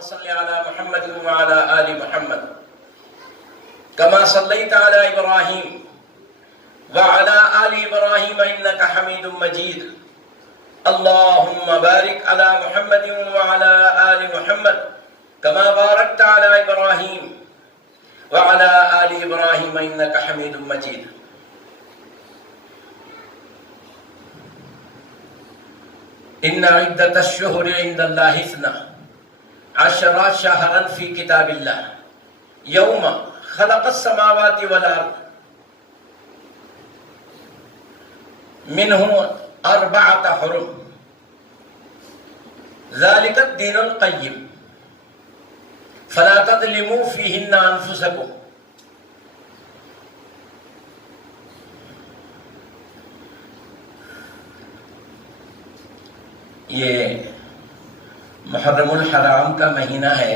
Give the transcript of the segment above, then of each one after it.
صل على محمد وعلى آل محمد كما صليت على إبراهيم وعلى آل إبراهيم إنك حميد مجيد. اللهم بارك على محمد وعلى آل محمد كما باركت على إبراهيم وعلى آل إبراهيم إنك حميد مجيد. إن عدة الشهور عند الله 12 شهرا في كتاب الله يوم خلق السماوات والأرض منه 4 حرم ذلك الدين القيم فلا تظلموا فيهن أنفسكم. یہ محرم الحرام کا مہینہ ہے.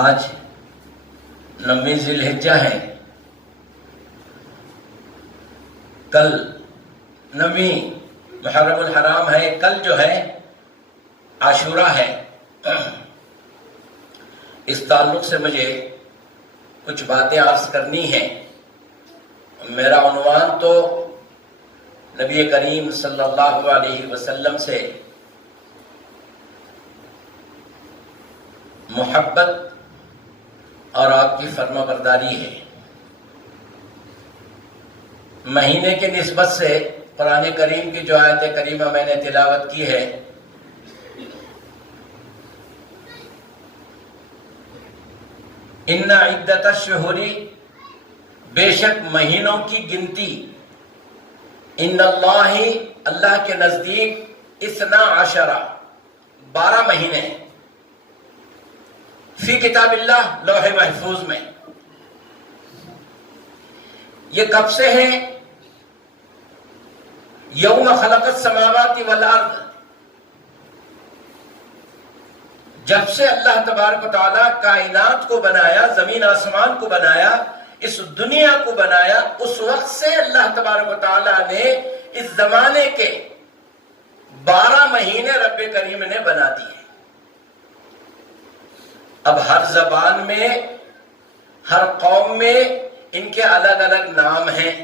آج 9 ذی الحجہ ہے. کل 9 محرم الحرام ہے. کل جو ہے عاشورہ ہے. اس تعلق سے مجھے کچھ باتیں عرض کرنی ہیں. میرا عنوان تو نبی کریم صلی اللہ علیہ وسلم سے محبت اور آپ کی فرما برداری ہے. مہینے کی نسبت سے قرآن کریم کی جو آیت کریمہ میں نے تلاوت کی ہے، ان عدت الشہور، بے شک مہینوں کی گنتی، ان اللہ کے نزدیک 12 مہینے فی کتاب اللہ، لوح محفوظ میں. یہ کب سے ہیں؟ یوم خلق السماوات والارض، جب سے اللہ تبارک و تعالیٰ کائنات کو بنایا، زمین آسمان کو بنایا، اس دنیا کو بنایا، اس وقت سے اللہ تبارک و تعالیٰ نے اس زمانے کے 12 مہینے رب کریم نے بنا دیے. اب ہر زبان میں، ہر قوم میں ان کے الگ الگ نام ہیں،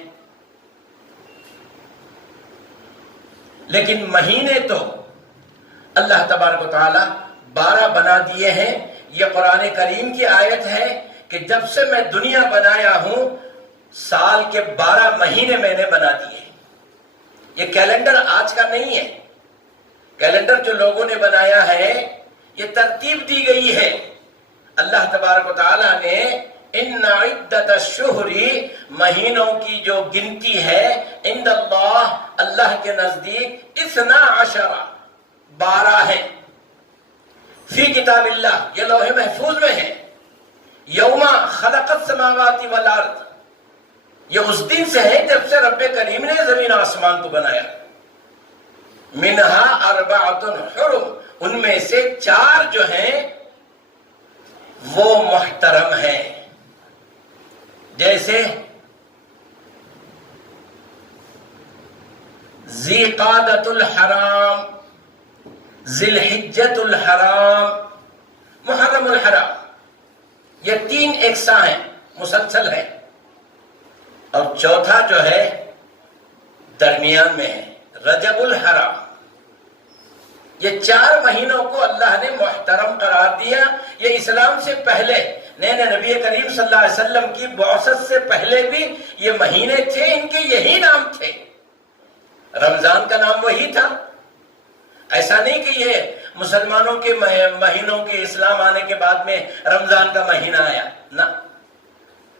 لیکن مہینے تو اللہ تبارک و تعالیٰ 12 بنا دیے ہیں. یہ قرآن کریم کی آیت ہے کہ جب سے میں دنیا بنایا ہوں، سال کے 12 مہینے میں نے بنا دیے. یہ کیلنڈر آج کا نہیں ہے. کیلنڈر جو لوگوں نے بنایا ہے، یہ ترتیب دی گئی ہے. اللہ تبارک و تعالیٰ نے ان عدت الشہر، مہینوں کی جو گنتی ہے، عند اللہ، اللہ کے نزدیک 12 ہے. فی کتاب اللہ، یہ لوح محفوظ میں ہے. یوم خلق السماوات والارض، یہ اس دن سے ہے جب سے رب کریم نے زمین آسمان کو بنایا. منہا 4 حرم، ان میں سے 4 جو ہیں وہ محترم ہیں. جیسے ذی قعدۃ الحرام، ذی الحجۃ الحرام، محرم الحرام. یہ 3 یکساں ہیں، مسلسل ہیں. اور چوتھا جو ہے درمیان میں ہے، رجب الحرام. یہ 4 مہینوں کو اللہ نے محترم قرار دیا. یہ اسلام سے پہلے، نبی کریم صلی اللہ علیہ وسلم کی بعثت سے پہلے بھی یہ مہینے تھے، ان کے یہی نام تھے. رمضان کا نام وہی تھا. ایسا نہیں کہ یہ مسلمانوں کے مہینوں کے اسلام آنے کے بعد میں رمضان کا مہینہ آیا. نہ،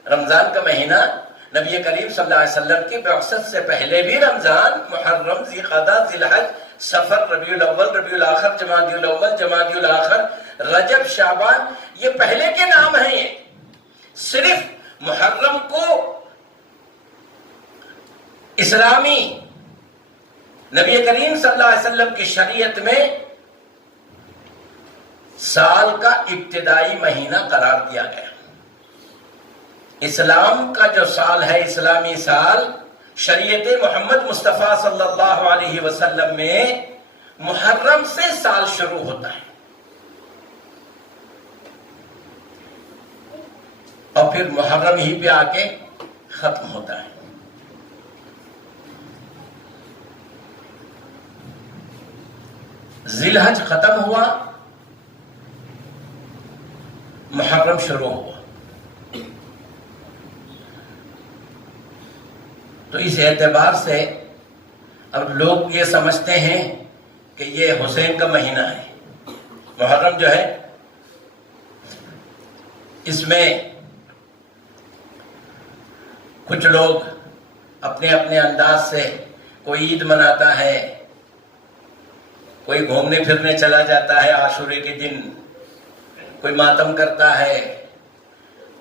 رمضان کا مہینہ نبی کریم صلی اللہ علیہ وسلم کی بعثت سے پہلے بھی رمضان، محرم، ذی قعدہ، ذی الحج، سفر، ربیع الاول، ربیع الاخر، جمادی الاول، جمادی الاخر، رجب، شعبان، یہ پہلے کے نام ہیں. یہ صرف محرم کو اسلامی نبی کریم صلی اللہ علیہ وسلم کی شریعت میں سال کا ابتدائی مہینہ قرار دیا گیا. اسلام کا جو سال ہے، اسلامی سال، شریعت محمد مصطفیٰ صلی اللہ علیہ وسلم میں محرم سے سال شروع ہوتا ہے اور پھر محرم ہی پہ آ کے ختم ہوتا ہے. ذی الحج ختم ہوا، محرم شروع ہوا. تو اس اعتبار سے اب لوگ یہ سمجھتے ہیں کہ یہ حسین کا مہینہ ہے. محرم جو ہے اس میں کچھ لوگ اپنے اپنے انداز سے، کوئی عید مناتا ہے، کوئی گھومنے پھرنے چلا جاتا ہے عاشورے کے دن، کوئی ماتم کرتا ہے.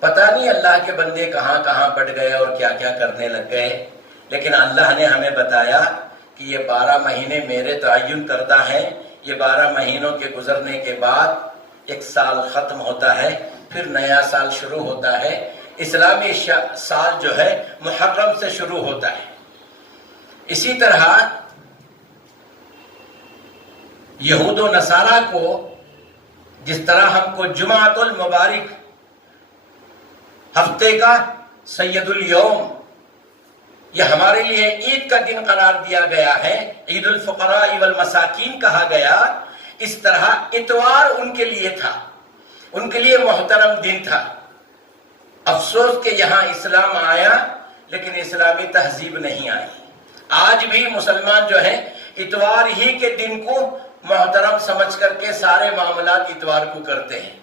پتہ نہیں اللہ کے بندے کہاں کہاں بڑھ گئے اور کیا کیا کرنے لگ گئے. لیکن اللہ نے ہمیں بتایا کہ یہ 12 مہینے میرے تعین کردہ ہیں. یہ 12 مہینوں کے گزرنے کے بعد ایک سال ختم ہوتا ہے، پھر نیا سال شروع ہوتا ہے. اسلامی سال جو ہے محرم سے شروع ہوتا ہے. اسی طرح یہود و نصارہ کو جس طرح ہم کو جمعۃ المبارک، ہفتے کا سید الیوم، یہ ہمارے لیے عید کا دن قرار دیا گیا ہے، عید الفقراء والمساکین کہا گیا، اس طرح اتوار ان کے لیے تھا، ان کے لیے محترم دن تھا. افسوس کہ یہاں اسلام آیا لیکن اسلامی تہذیب نہیں آئی. آج بھی مسلمان جو ہیں اتوار ہی کے دن کو محترم سمجھ کر کے سارے معاملات اتوار کو کرتے ہیں،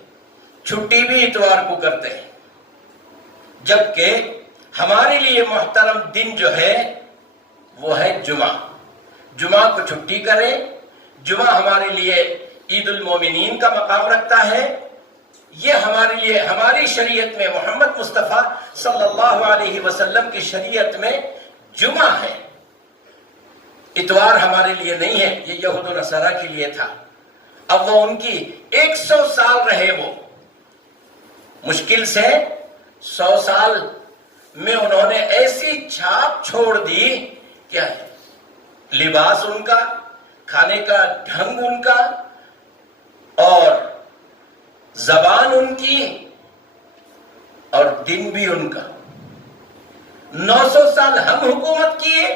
چھٹی بھی اتوار کو کرتے ہیں. جبکہ ہمارے لیے محترم دن جو ہے وہ ہے جمعہ. جمعہ کو چھٹی کرے. جمعہ ہمارے لیے عید المومنین کا مقام رکھتا ہے. یہ ہمارے لیے، ہماری شریعت میں، محمد مصطفیٰ صلی اللہ علیہ وسلم کی شریعت میں جمعہ ہے. اتوار ہمارے لیے نہیں ہے، یہ یہود و نصارہ کے لیے تھا. اب وہ ان کی 100 سال رہے، وہ مشکل سے 100 سال میں انہوں نے ایسی چھاپ چھوڑ دی. کیا ہے؟ لباس ان کا، کھانے کا ڈھنگ ان کا، اور زبان ان کی، اور دن بھی ان کا. 900 سال ہم حکومت کیے،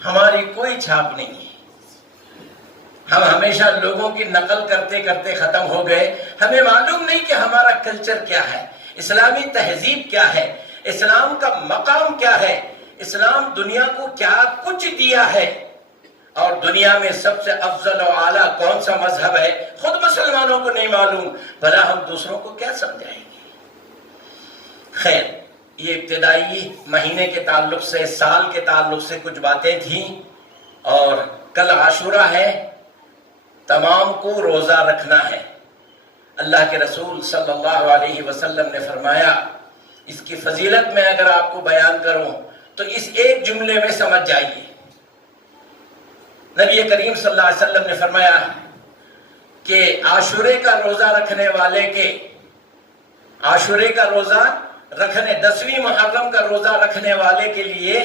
ہماری کوئی چھاپ نہیں ہے. ہم ہمیشہ لوگوں کی نقل کرتے کرتے ختم ہو گئے. ہمیں معلوم نہیں کہ ہمارا کلچر کیا ہے، اسلامی تہذیب کیا ہے، اسلام کا مقام کیا ہے، اسلام دنیا کو کیا کچھ دیا ہے، اور دنیا میں سب سے افضل و اعلیٰ کون سا مذہب ہے خود مسلمانوں کو نہیں معلوم، بھلا ہم دوسروں کو کیا سمجھائیں گے. خیر، یہ ابتدائی مہینے کے تعلق سے، سال کے تعلق سے کچھ باتیں تھیں. اور کل عاشورہ ہے، تمام کو روزہ رکھنا ہے. اللہ کے رسول صلی اللہ علیہ وسلم نے فرمایا، اس کی فضیلت میں اگر آپ کو بیان کروں تو اس ایک جملے میں سمجھ جائیے. نبی کریم صلی اللہ علیہ وسلم نے فرمایا کہ عاشورے کا روزہ رکھنے والے کے، عاشورے کا روزہ رکھنے، 10ویں محرم کا روزہ رکھنے والے کے لیے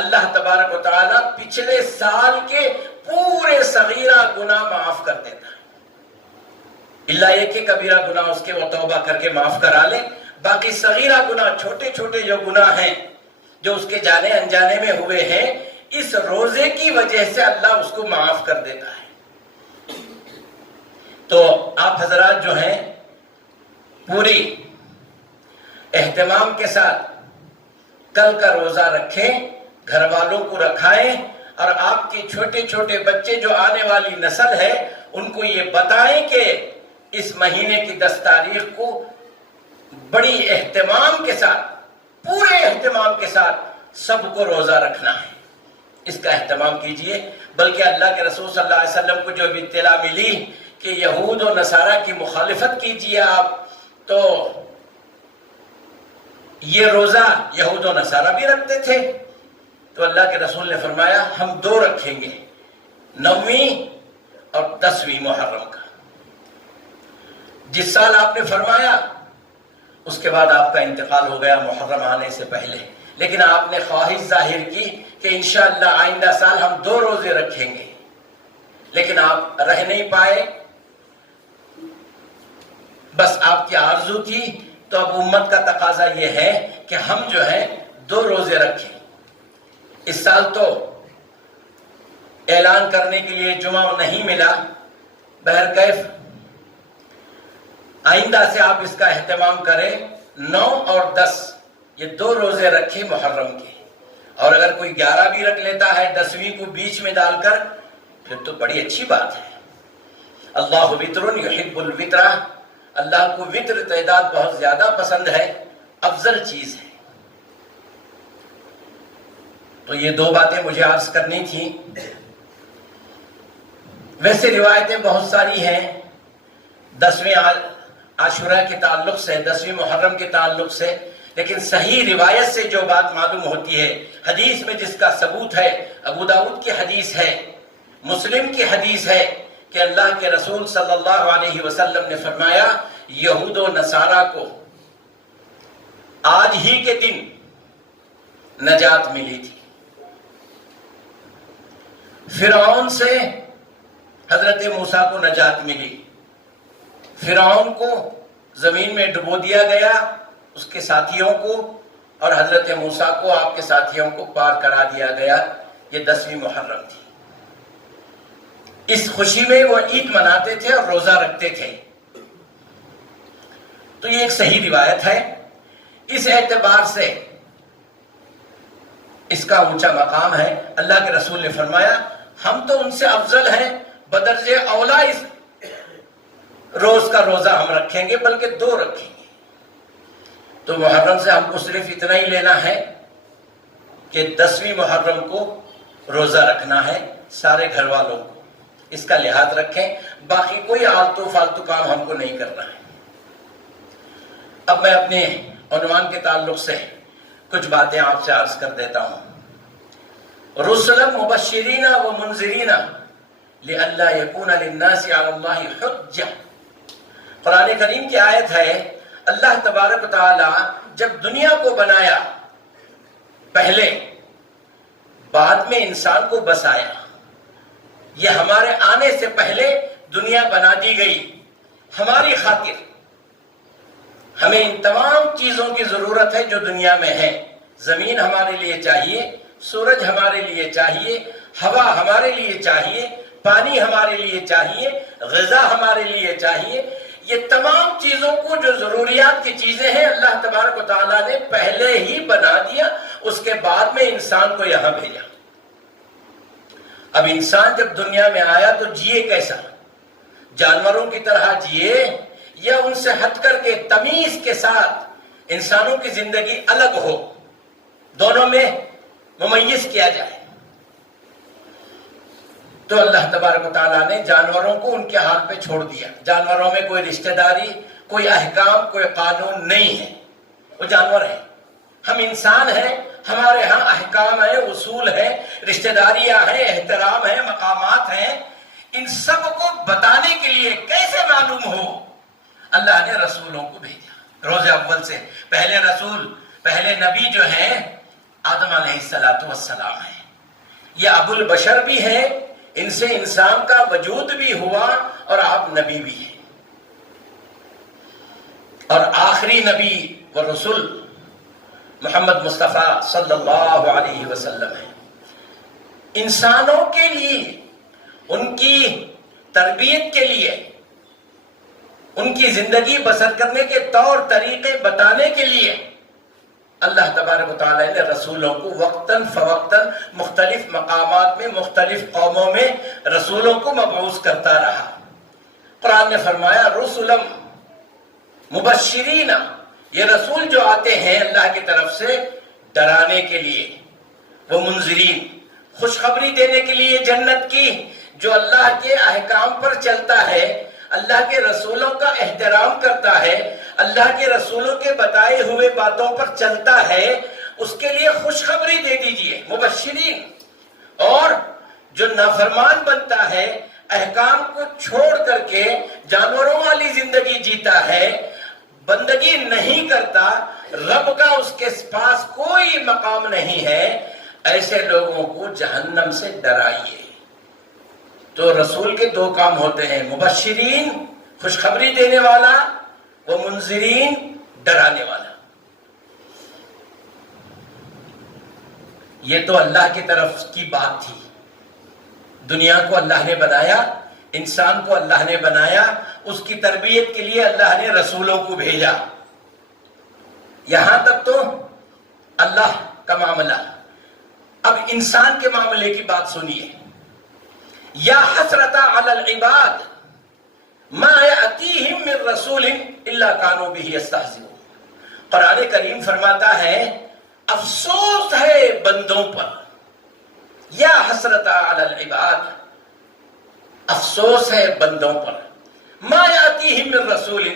اللہ تبارک و تعالیٰ پچھلے سال کے پورے صغیرہ گناہ معاف کر دیتا ہے. اللہ یہ کہ کبیرہ گناہ اس کے وہ توبہ کر کے معاف کرا لے، باقی صغیرہ گناہ، چھوٹے چھوٹے جو گناہ ہیں جو اس کے جانے انجانے میں ہوئے ہیں، اس روزے کی وجہ سے اللہ اس کو معاف کر دیتا ہے. تو آپ حضرات جو ہیں پوری اہتمام کے ساتھ کل کا روزہ رکھیں، گھر والوں کو رکھائیں، اور آپ کے چھوٹے چھوٹے بچے جو آنے والی نسل ہے ان کو یہ بتائیں کہ اس مہینے کی 10 تاریخ کو بڑی اہتمام کے ساتھ، پورے اہتمام کے ساتھ سب کو روزہ رکھنا ہے. اس کا اہتمام کیجئے. بلکہ اللہ کے رسول صلی اللہ علیہ وسلم کو جو بھی اطلاع ملی کہ یہود و نصارہ کی مخالفت کیجئے آپ، تو یہ روزہ یہود و نصارہ بھی رکھتے تھے. تو اللہ کے رسول نے فرمایا ہم 2 رکھیں گے، 9ویں اور 10ویں محرم کا. جس سال آپ نے فرمایا اس کے بعد آپ کا انتقال ہو گیا محرم آنے سے پہلے، لیکن آپ نے خواہش ظاہر کی کہ انشاءاللہ آئندہ سال ہم 2 روزے رکھیں گے. لیکن آپ رہ نہیں پائے، بس آپ کی آرزو تھی، تو اب امت کا تقاضا یہ ہے کہ ہم جو ہے 2 روزے رکھیں۔ اس سال تو اعلان کرنے کے لیے جمعہ نہیں ملا، بہرکیف آئندہ سے آپ اس کا اہتمام کریں۔ 9 اور 10 یہ 2 روزے رکھیں محرم کے، اور اگر کوئی 11 بھی رکھ لیتا ہے 10ویں کو بیچ میں ڈال کر، پھر تو بڑی اچھی بات ہے۔ اللہ وتر یحب الوتر، اللہ کو وطر تعداد بہت زیادہ پسند ہے، افضل چیز ہے۔ تو یہ 2 باتیں مجھے عرض کرنی تھی۔ ویسے روایتیں بہت ساری ہیں 10ویں عاشورہ کے تعلق سے، 10ویں محرم کے تعلق سے، لیکن صحیح روایت سے جو بات معلوم ہوتی ہے، حدیث میں جس کا ثبوت ہے، ابو داؤد کی حدیث ہے، مسلم کی حدیث ہے کہ اللہ کے رسول صلی اللہ علیہ وسلم نے فرمایا یہود و نصارہ کو آج ہی کے دن نجات ملی تھی۔ فرعون سے حضرت موسیٰ کو نجات ملی، فرعون کو زمین میں ڈبو دیا گیا، اس کے ساتھیوں کو، اور حضرت موسیٰ کو آپ کے ساتھیوں کو پار کرا دیا گیا۔ یہ 10ویں محرم تھی۔ اس خوشی میں وہ عید مناتے تھے اور روزہ رکھتے تھے۔ تو یہ ایک صحیح روایت ہے، اس اعتبار سے اس کا اونچا مقام ہے۔ اللہ کے رسول نے فرمایا ہم تو ان سے افضل ہیں، بدرجہ اولا اس روز کا روزہ ہم رکھیں گے، بلکہ 2 رکھیں گے۔ تو محرم سے ہم کو صرف اتنا ہی لینا ہے کہ 10ویں محرم کو روزہ رکھنا ہے، سارے گھر والوں کو اس کا لحاظ رکھیں، باقی کوئی آلتو فالتو کام ہم کو نہیں کرنا ہے۔ اب میں اپنے عنوان کے تعلق سے کچھ باتیں آپ سے عرض کر دیتا ہوں۔ رسلا مبشرین و منذرین لئلا یکون للناس علی اللہ حجہ۔ قرآن کریم کی آیت ہے، اللہ تبارک و تعالی جب دنیا کو بنایا، پہلے بعد میں انسان کو بسایا، یہ ہمارے آنے سے پہلے دنیا بنا دی گئی ہماری خاطر۔ ہمیں ان تمام چیزوں کی ضرورت ہے جو دنیا میں ہے۔ زمین ہمارے لیے چاہیے، سورج ہمارے لیے چاہیے، ہوا ہمارے لیے چاہیے، پانی ہمارے لیے چاہیے، غذا ہمارے لیے چاہیے۔ یہ تمام چیزوں کو جو ضروریات کی چیزیں ہیں اللہ تبارک و تعالیٰ نے پہلے ہی بنا دیا، اس کے بعد میں انسان کو یہاں بھیجا۔ اب انسان جب دنیا میں آیا تو جیے کیسا؟ جانوروں کی طرح جیے یا ان سے ہٹ کر کے تمیز کے ساتھ انسانوں کی زندگی الگ ہو، دونوں میں ممیز کیا جائے؟ تو اللہ تبارک و تعالیٰ نے جانوروں کو ان کے حال پہ چھوڑ دیا۔ جانوروں میں کوئی رشتہ داری، کوئی احکام، کوئی قانون نہیں ہے، وہ جانور ہیں۔ ہم انسان ہیں، ہمارے ہاں احکام ہیں، اصول ہیں، رشتہ داریاں ہیں، احترام ہیں، مقامات ہیں۔ ان سب کو بتانے کے لیے کیسے معلوم ہو؟ اللہ نے رسولوں کو بھیجا۔ روز اول سے پہلے رسول، پہلے نبی جو ہیں آدم علیہ السلام ہیں۔ یہ ابو البشر بھی ہیں، ان سے انسان کا وجود بھی ہوا، اور آپ نبی بھی ہیں۔ اور آخری نبی و رسول محمد مصطفیٰ صلی اللہ علیہ وسلم ہیں۔ انسانوں کے لیے، ان کی تربیت کے لیے، ان کی زندگی بسر کرنے کے طور طریقے بتانے کے لیے اللہ تبارک و تعالیٰ نے رسولوں کو وقتاً فوقتاً مختلف مقامات میں، مختلف قوموں میں رسولوں کو مبعوث کرتا رہا۔ قرآن نے فرمایا رسلا مبشرین، یہ رسول جو آتے ہیں اللہ کی طرف سے ڈرانے کے لیے، وہ منذرین، خوشخبری دینے کے لیے جنت کی، جو اللہ کے احکام پر چلتا ہے، اللہ کے رسولوں کا احترام کرتا ہے، اللہ کے رسولوں کے بتائے ہوئے باتوں پر چلتا ہے، اس کے لیے خوشخبری دے دیجئے، مبشرین۔ اور جو نافرمان بنتا ہے، احکام کو چھوڑ کر کے جانوروں والی زندگی جیتا ہے، بندگی نہیں کرتا، رب کا اس کے پاس کوئی مقام نہیں ہے، ایسے لوگوں کو جہنم سے ڈرائیے۔ تو رسول کے دو کام ہوتے ہیں، مبشرین خوشخبری دینے والا، وہ منذرین ڈرانے والا۔ یہ تو اللہ کی طرف کی بات تھی۔ دنیا کو اللہ نے بنایا، انسان کو اللہ نے بنایا، اس کی تربیت کے لیے اللہ نے رسولوں کو بھیجا۔ یہاں تک تو اللہ کا معاملہ۔ اب انسان کے معاملے کی بات سنیے۔ یا حسرۃ علی العباد ما یأتیہم من رسول الا کانوا بہ یستہزئون۔ قرآن کریم فرماتا ہے افسوس ہے بندوں پر، یا حسرۃ علی العباد، افسوس ہے بندوں پر، ما یأتیہم من رسول،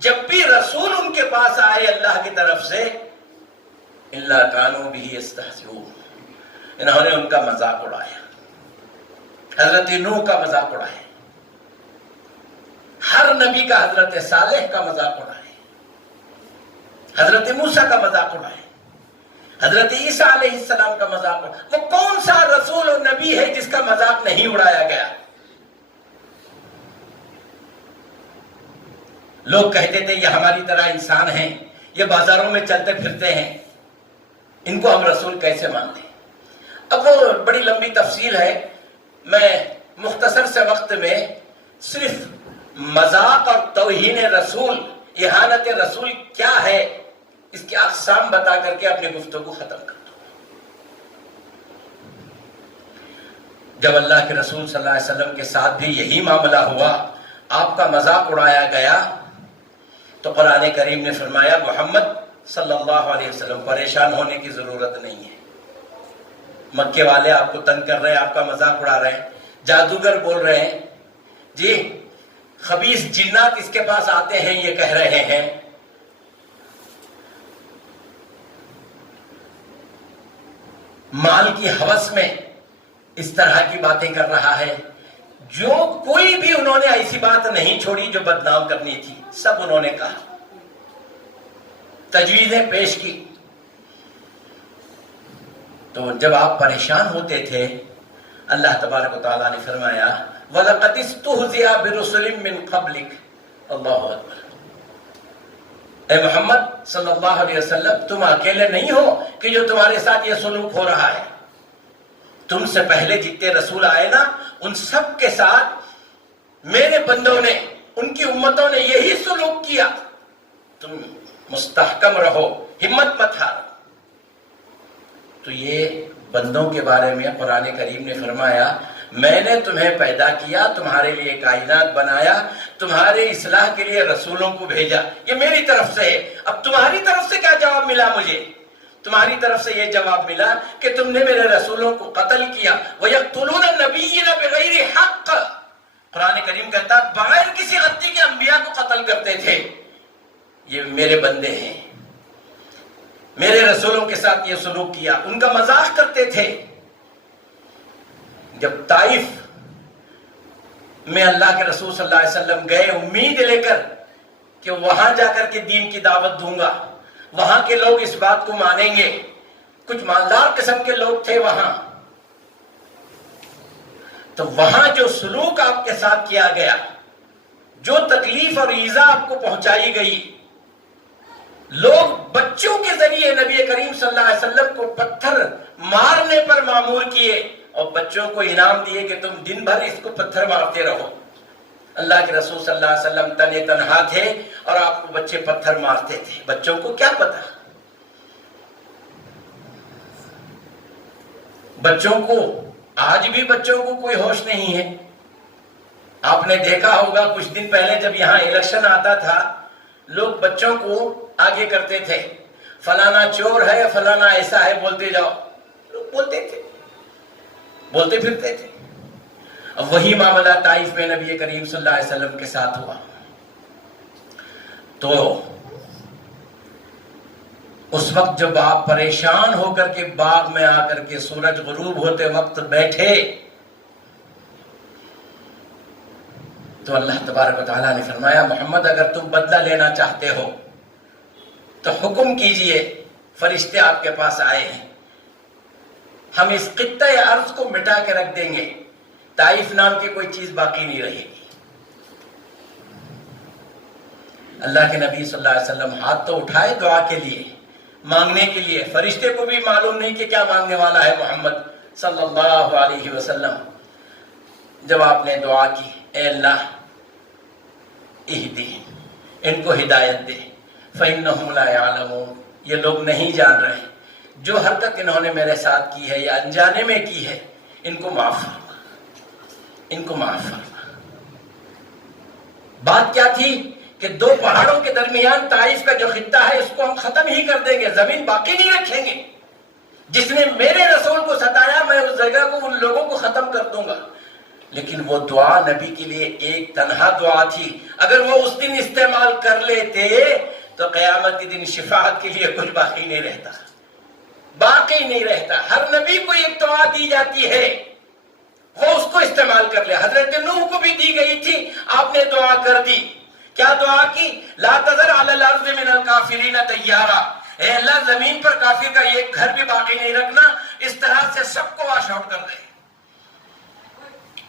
جب بھی رسول ان کے پاس آئے اللہ کی طرف سے، الا کانوا بہ یستہزئون، انہوں نے ان کا مذاق اڑایا۔ حضرت نوح کا مذاق اڑایا، ہر نبی کا، حضرت صالح کا مذاق اڑائے، حضرت موسیٰ کا مذاق اڑائے، حضرت عیسیٰ علیہ السلام کا مذاق اڑائے۔ وہ کون سا رسول اور نبی ہے جس کا مذاق نہیں اڑایا گیا؟ لوگ کہتے تھے یہ ہماری طرح انسان ہیں، یہ بازاروں میں چلتے پھرتے ہیں، ان کو ہم رسول کیسے مان لیں؟ اب وہ بڑی لمبی تفصیل ہے، میں مختصر سے وقت میں صرف مذاق اور توہین رسول، اہانت رسول کیا ہے، اس کی اقسام بتا کر کے اپنی گفتگو ختم کر دوں۔ جب اللہ کے رسول صلی اللہ علیہ وسلم کے ساتھ بھی یہی معاملہ ہوا، آپ کا مذاق اڑایا گیا، تو قرآن کریم نے فرمایا محمد صلی اللہ علیہ وسلم پریشان ہونے کی ضرورت نہیں ہے۔ مکے والے آپ کو تنگ کر رہے ہیں، آپ کا مذاق اڑا رہے ہیں، جادوگر بول رہے ہیں، جی خبیث جنات اس کے پاس آتے ہیں، یہ کہہ رہے ہیں، مال کی ہوس میں اس طرح کی باتیں کر رہا ہے۔ جو کوئی بھی انہوں نے ایسی بات نہیں چھوڑی جو بدنام کرنی تھی، سب انہوں نے کہا، تجویزیں پیش کی۔ تو جب آپ پریشان ہوتے تھے، اللہ تبارک و تعالیٰ نے فرمایا وَلَقَدِ اسْتُهْزِئَ بِرُسُلٍ مِّن قَبْلِكَ، اللہ اکبر۔ اے محمد صلی اللہ علیہ وسلم، تم اکیلے نہیں ہو کہ جو تمہارے ساتھ یہ سلوک ہو رہا ہے، تم سے پہلے جتنے رسول آئے نا، ان سب کے ساتھ میرے بندوں نے، ان کی امتوں نے یہی سلوک کیا۔ تم مستحکم رہو، ہمت مت ہارو۔ تو یہ بندوں کے بارے میں قرآن کریم نے فرمایا میں نے تمہیں پیدا کیا، تمہارے لیے کائنات بنایا، تمہارے اصلاح کے لیے رسولوں کو بھیجا، یہ میری طرف سے ہے۔ اب تمہاری طرف سے کیا جواب ملا مجھے؟ تمہاری طرف سے یہ جواب ملا کہ تم نے میرے رسولوں کو قتل کیا۔ وَيَقْتُلُونَ النَّبِيِّينَ بِغَيْرِ حَقٍّ، قرآن کریم کہتا ہے بغیر کسی غلطی کے انبیاء کو قتل کرتے تھے۔ یہ میرے بندے ہیں، میرے رسولوں کے ساتھ یہ سلوک کیا، ان کا مذاق کرتے تھے۔ جب طائف میں اللہ کے رسول صلی اللہ علیہ وسلم گئے امید لے کر کہ وہاں جا کر کے دین کی دعوت دوں گا، وہاں کے لوگ اس بات کو مانیں گے، کچھ مالدار قسم کے لوگ تھے وہاں، تو وہاں جو سلوک آپ کے ساتھ کیا گیا، جو تکلیف اور ایذا آپ کو پہنچائی گئی، لوگ بچوں کے ذریعے نبی کریم صلی اللہ علیہ وسلم کو پتھر مارنے پر معمور کیے اور بچوں کو انعام دیے کہ تم دن بھر اس کو پتھر مارتے رہو۔ اللہ کے رسول صلی اللہ علیہ وسلم تنے تنہا تھے اور آپ کو بچے پتھر مارتے تھے، بچوں کو کیا پتا؟ بچوں کو، آج بھی بچوں کو کوئی ہوش نہیں ہے۔ آپ نے دیکھا ہوگا کچھ دن پہلے جب یہاں الیکشن آتا تھا، لوگ بچوں کو آگے کرتے تھے، فلانا چور ہے، فلانا ایسا ہے، بولتے جاؤ، لوگ بولتے تھے، بولتے پھرتے تھے۔ اب وہی معاملہ طائف میں نبی کریم صلی اللہ علیہ وسلم کے ساتھ ہوا۔ تو اس وقت جب آپ پریشان ہو کر کے باغ میں آ کر کے سورج غروب ہوتے وقت بیٹھے، تو اللہ تبارک و تعالیٰ نے فرمایا محمد اگر تم بدلہ لینا چاہتے ہو تو حکم کیجئے، فرشتے آپ کے پاس آئے ہیں، ہم اس خطۂ ارض کو مٹا کے رکھ دیں گے، طائف نام کی کوئی چیز باقی نہیں رہے گی۔ اللہ کے نبی صلی اللہ علیہ وسلم ہاتھ تو اٹھائے دعا کے لیے، مانگنے کے لیے، فرشتے کو بھی معلوم نہیں کہ کیا مانگنے والا ہے محمد صلی اللہ علیہ وسلم۔ جب آپ نے دعا کی، اے اللہ اہدی، ان کو ہدایت دے، فإنہم لا یعلمون، یہ لوگ نہیں جان رہے، جو حرکت انہوں نے میرے ساتھ کی ہے یا انجانے میں کی ہے، ان کو معاف فرما، ان کو معاف فرما۔ بات کیا تھی کہ دو پہاڑوں کے درمیان طائف کا جو خطہ ہے اس کو ہم ختم ہی کر دیں گے، زمین باقی نہیں رکھیں گے۔ جس نے میرے رسول کو ستایا میں اس جگہ کو، ان لوگوں کو ختم کر دوں گا۔ لیکن وہ دعا نبی کے لیے ایک تنہا دعا تھی، اگر وہ اس دن استعمال کر لیتے تو قیامت کے دن شفاعت کے لیے کچھ باقی نہیں رہتا، باقی نہیں رہتا۔ ہر نبی کو ایک دعا دی جاتی ہے، وہ اس کو استعمال کر لے۔ حضرت نوح کو بھی دی گئی تھی، آپ نے دعا کر دی، کیا دعا کی؟ لا تذر علی الارض من الکافرین دیارا، اے اللہ زمین پر کافر کا ایک گھر بھی باقی نہیں رکھنا، اس طرح سے سب کو واش آؤٹ کر دے۔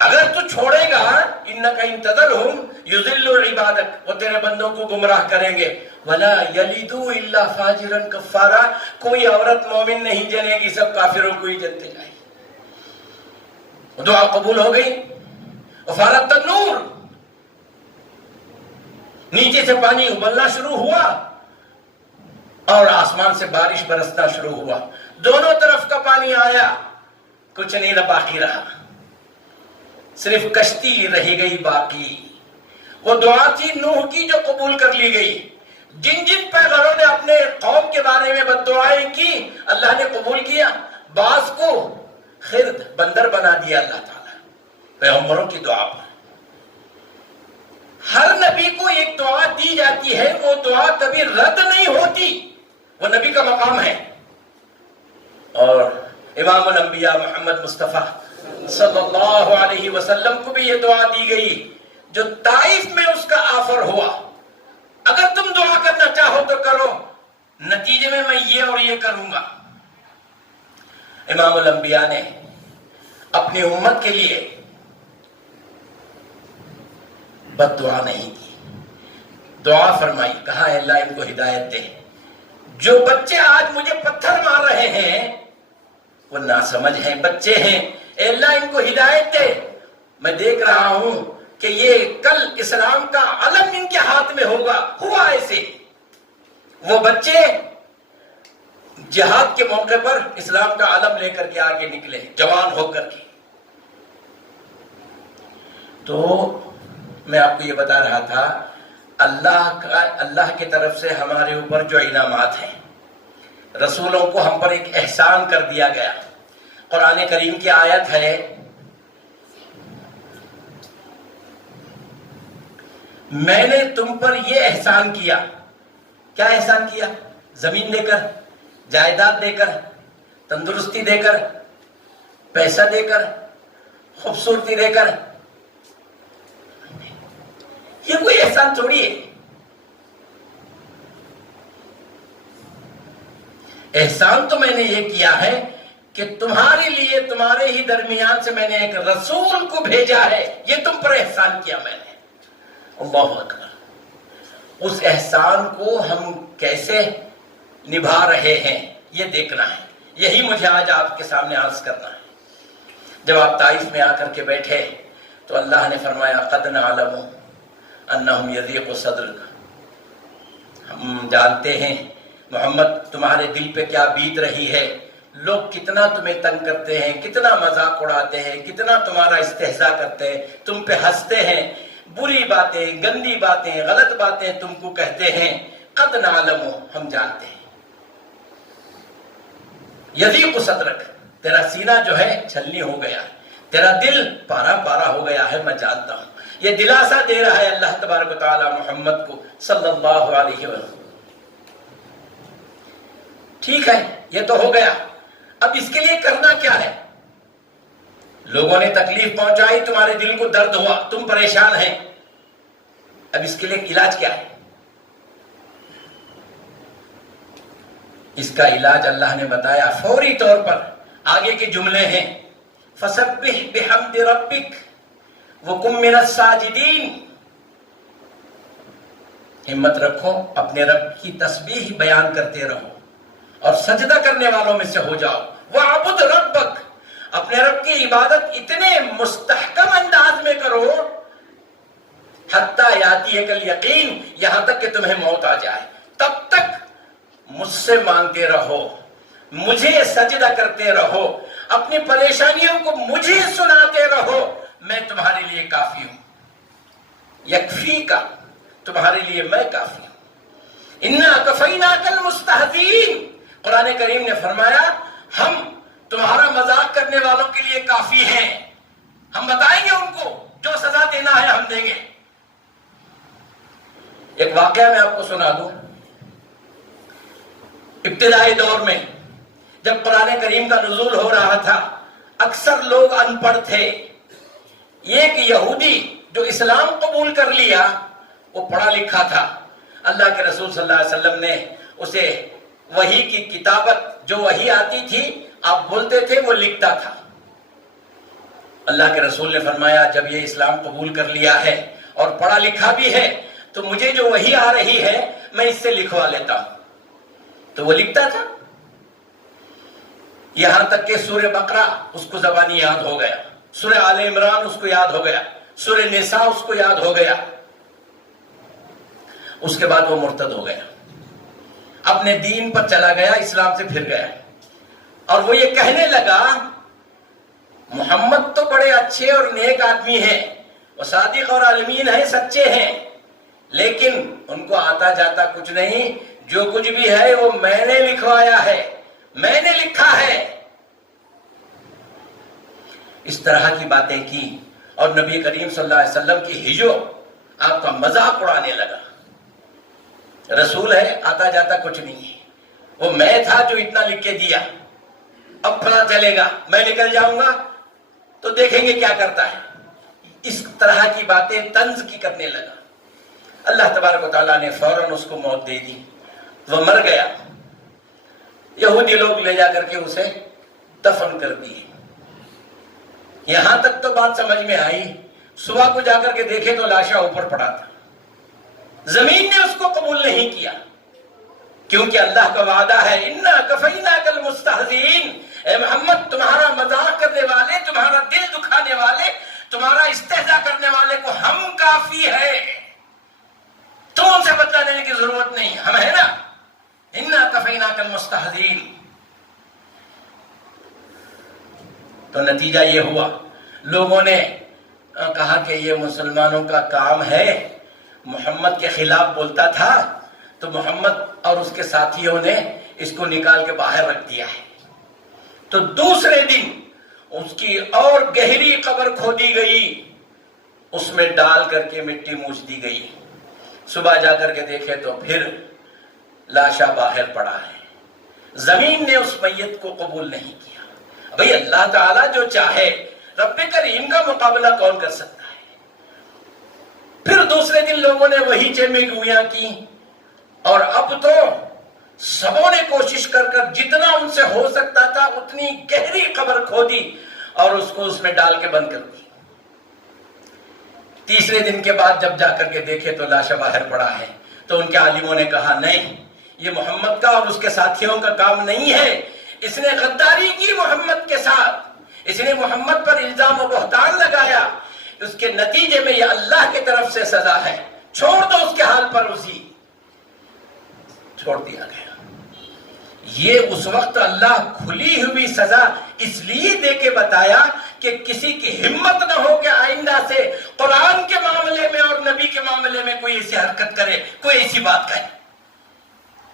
اگر تو چھوڑے گا، انک ان تذرہم یضلوا عبادک، وہ تیرے بندوں کو گمراہ کریں گے، ولا یلدوا الا فاجرا کفارا، کوئی عورت مومن نہیں جنے گی، سب کافروں کو ہی جنتے جائیں گی۔ دعا قبول ہو گئی، وفارت النور، نیچے سے پانی ابلنا شروع ہوا اور آسمان سے بارش برسنا شروع ہوا، دونوں طرف کا پانی آیا، کچھ نہیں باقی رہا، صرف کشتی رہ گئی باقی۔ وہ دعا تھی نوح کی جو قبول کر لی گئی۔ جن جن پیغمبروں نے اپنے قوم کے بارے میں بد دعائیں کی، اللہ نے قبول کیا۔ بعض کو خرد، بندر بنا دیا اللہ تعالیٰ پیغمبروں کی دعا پر۔ ہر نبی کو ایک دعا دی جاتی ہے، وہ دعا کبھی رد نہیں ہوتی، وہ نبی کا مقام ہے۔ اور امام الانبیاء محمد مصطفیٰ صلی اللہ علیہ وسلم کو بھی یہ دعا دی گئی جو طائف میں اس کا آفر ہوا، اگر تم دعا کرنا چاہو تو کرو، نتیجے میں میں یہ اور یہ کروں گا۔ امام الانبیاء نے اپنی امت کے لیے بد دعا نہیں کی، دعا فرمائی، کہا اے اللہ ان کو ہدایت دے۔ جو بچے آج مجھے پتھر مار رہے ہیں وہ ناسمجھ ہیں، بچے ہیں، اے اللہ ان کو ہدایت دے۔ میں دیکھ رہا ہوں کہ یہ کل اسلام کا علم ان کے ہاتھ میں ہوگا، ہوا ایسے۔ وہ بچے جہاد کے موقع پر اسلام کا علم لے کر کے آگے نکلے، جوان ہو کر کے۔ تو میں آپ کو یہ بتا رہا تھا، اللہ کی طرف سے ہمارے اوپر جو انعامات ہیں، رسولوں کو ہم پر ایک احسان کر دیا گیا۔ قرآن کریم کی آیت ہے، میں نے تم پر یہ احسان کیا۔ کیا احسان کیا؟ زمین دے کر، جائیداد دے کر، تندرستی دے کر، پیسہ دے کر، خوبصورتی دے کر۔ یہ کوئی احسان تھوڑی ہے۔ احسان تو میں نے یہ کیا ہے کہ تمہارے لیے، تمہارے ہی درمیان سے میں نے ایک رسول کو بھیجا ہے، یہ تم پر احسان کیا میں نے۔ اللہ اکبر۔ اس احسان کو ہم کیسے نبھا رہے ہیں یہ دیکھنا ہے، یہی مجھے آج آپ کے سامنے عرض کرنا ہے۔ جب آپ طائف میں آ کر کے بیٹھے تو اللہ نے فرمایا قد نعلم انہم یضیق صدرک، ہم جانتے ہیں محمد تمہارے دل پہ کیا بیت رہی ہے، لوگ کتنا تمہیں تنگ کرتے ہیں، کتنا مذاق اڑاتے ہیں، کتنا تمہارا استہزاء کرتے ہیں، تم پہ ہنستے ہیں، بری باتیں، گندی باتیں، غلط باتیں تم کو کہتے ہیں۔ قد نعلم، ہم جانتے ہیں۔ یضیق صدرک، تیرا سینہ جو ہے چھلنی ہو گیا ہے، تیرا دل پارا پارا ہو گیا ہے، میں جانتا ہوں۔ یہ دلاسا دے رہا ہے اللہ تبارک و تعالی محمد کو صلی اللہ علیہ وسلم۔ ٹھیک ہے، یہ تو ہو گیا، اب اس کے لیے کرنا کیا ہے؟ لوگوں نے تکلیف پہنچائی، تمہارے دل کو درد ہوا، تم پریشان ہیں، اب اس کے لیے علاج کیا ہے؟ اس کا علاج اللہ نے بتایا فوری طور پر، آگے کے جملے ہیں فسبح بحمد ربک وکن من الساجدین، ہمت رکھو، اپنے رب کی تسبیح بیان کرتے رہو اور سجدہ کرنے والوں میں سے ہو جاؤ۔ وَعْبُدْ رَبَّكَ، اپنے رب کی عبادت اتنے مستحکم انداز میں کرو حتیٰ یاتیک الیقین، یہاں تک کہ تمہیں موت آ جائے، تب تک مجھ سے مانگتے رہو، مجھے سجدہ کرتے رہو، اپنی پریشانیوں کو مجھے سناتے رہو، میں تمہارے لیے کافی ہوں۔ یکفیک، تمہارے لیے میں کافی ہوں۔ اِنَّا كَفَيْنَاكَ الْمُسْتَهْزِئِينَ، قرآن کریم نے فرمایا ہم تمہارا مذاق کرنے والوں کے لیے کافی ہیں، ہم بتائیں گے ان کو جو سزا دینا ہے ہم دیں گے۔ ایک واقعہ میں آپ کو سنا دوں۔ ابتدائی دور میں جب قرآن کریم کا نزول ہو رہا تھا، اکثر لوگ ان پڑھ تھے۔ ایک یہودی جو اسلام قبول کر لیا وہ پڑھا لکھا تھا، اللہ کے رسول صلی اللہ علیہ وسلم نے اسے وحی کی کتابت، جو وحی آتی تھی آپ بولتے تھے، وہ لکھتا تھا۔ اللہ کے رسول نے فرمایا جب یہ اسلام قبول کر لیا ہے اور پڑھا لکھا بھی ہے تو مجھے جو وحی آ رہی ہے میں اس سے لکھوا لیتا ہوں۔ تو وہ لکھتا تھا، یہاں تک کہ سورہ بقرہ اس کو زبانی یاد ہو گیا، سورہ آل عمران اس کو یاد ہو گیا، سورہ نساء اس کو یاد ہو گیا۔ اس کے بعد وہ مرتد ہو گیا، اپنے دین پر چلا گیا، اسلام سے پھر گیا، اور وہ یہ کہنے لگا محمد تو بڑے اچھے اور نیک آدمی ہیں، وہ صادق اور عالمین ہیں، سچے ہیں، لیکن ان کو آتا جاتا کچھ نہیں، جو کچھ بھی ہے وہ میں نے لکھوایا ہے، میں نے لکھا ہے۔ اس طرح کی باتیں کی اور نبی کریم صلی اللہ علیہ وسلم کی ہجو آپ کا مذاق اڑانے لگا۔ رسول ہے، آتا جاتا کچھ نہیں ہے، وہ میں تھا جو اتنا لکھ کے دیا، اب پتہ چلے گا میں نکل جاؤں گا تو دیکھیں گے کیا کرتا ہے۔ اس طرح کی باتیں طنز کی کرنے لگا۔ اللہ تبارک و تعالیٰ نے فوراً اس کو موت دے دی، وہ مر گیا۔ یہودی لوگ لے جا کر کے اسے دفن کر دیے۔ یہاں تک تو بات سمجھ میں آئی، صبح کو جا کر کے دیکھے تو لاشا اوپر پڑا تھا، زمین نے اس کو قبول نہیں کیا، کیونکہ اللہ کا وعدہ ہے اِنَّا كَفَيْنَاكَ الْمُسْتَهْزِئِينَ، اے محمد تمہارا مذاق کرنے والے، تمہارا دل دکھانے والے، تمہارا استہزاء کرنے والے کو ہم کافی ہے، تم ان سے بدلہ لینے کی ضرورت نہیں، ہم ہے نا۔ اِنَّا كَفَيْنَاكَ الْمُسْتَهْزِئِينَ۔ تو نتیجہ یہ ہوا، لوگوں نے کہا کہ یہ مسلمانوں کا کام ہے، محمد کے خلاف بولتا تھا تو محمد اور اس کے ساتھیوں نے اس کو نکال کے باہر رکھ دیا ہے۔ تو دوسرے دن اس کی اور گہری قبر کھودی گئی، اس میں ڈال کر کے مٹی موچ دی گئی۔ صبح جا کر کے دیکھے تو پھر لاشا باہر پڑا ہے، زمین نے اس میت کو قبول نہیں کیا۔ بھئی اللہ تعالیٰ جو چاہے، رب کریم کا مقابلہ کون کر سکتا ہے؟ پھر دوسرے دن لوگوں نے وہی چیمیں گویاں کی، اور اب تو سبوں نے کوشش کر کر جتنا ان سے ہو سکتا تھا اتنی گہری قبر کھودی اور اس کو اس میں ڈال کے بند کر دی۔ تیسرے دن کے بعد جب جا کر کے دیکھے تو لاشا باہر پڑا ہے، تو ان کے عالموں نے کہا نہیں، یہ محمد کا اور اس کے ساتھیوں کا کام نہیں ہے، اس نے غداری کی محمد کے ساتھ، اس نے محمد پر الزام و بہتان لگایا، اس کے نتیجے میں یہ اللہ کی طرف سے سزا ہے، چھوڑ دو اس کے حال پر، اسی چھوڑ دیا گیا۔ یہ اس وقت اللہ کھلی ہوئی سزا اس لیے دے کے بتایا کہ کسی کی ہمت نہ ہو کہ آئندہ سے قرآن کے معاملے میں اور نبی کے معاملے میں کوئی ایسی حرکت کرے، کوئی ایسی بات کہے۔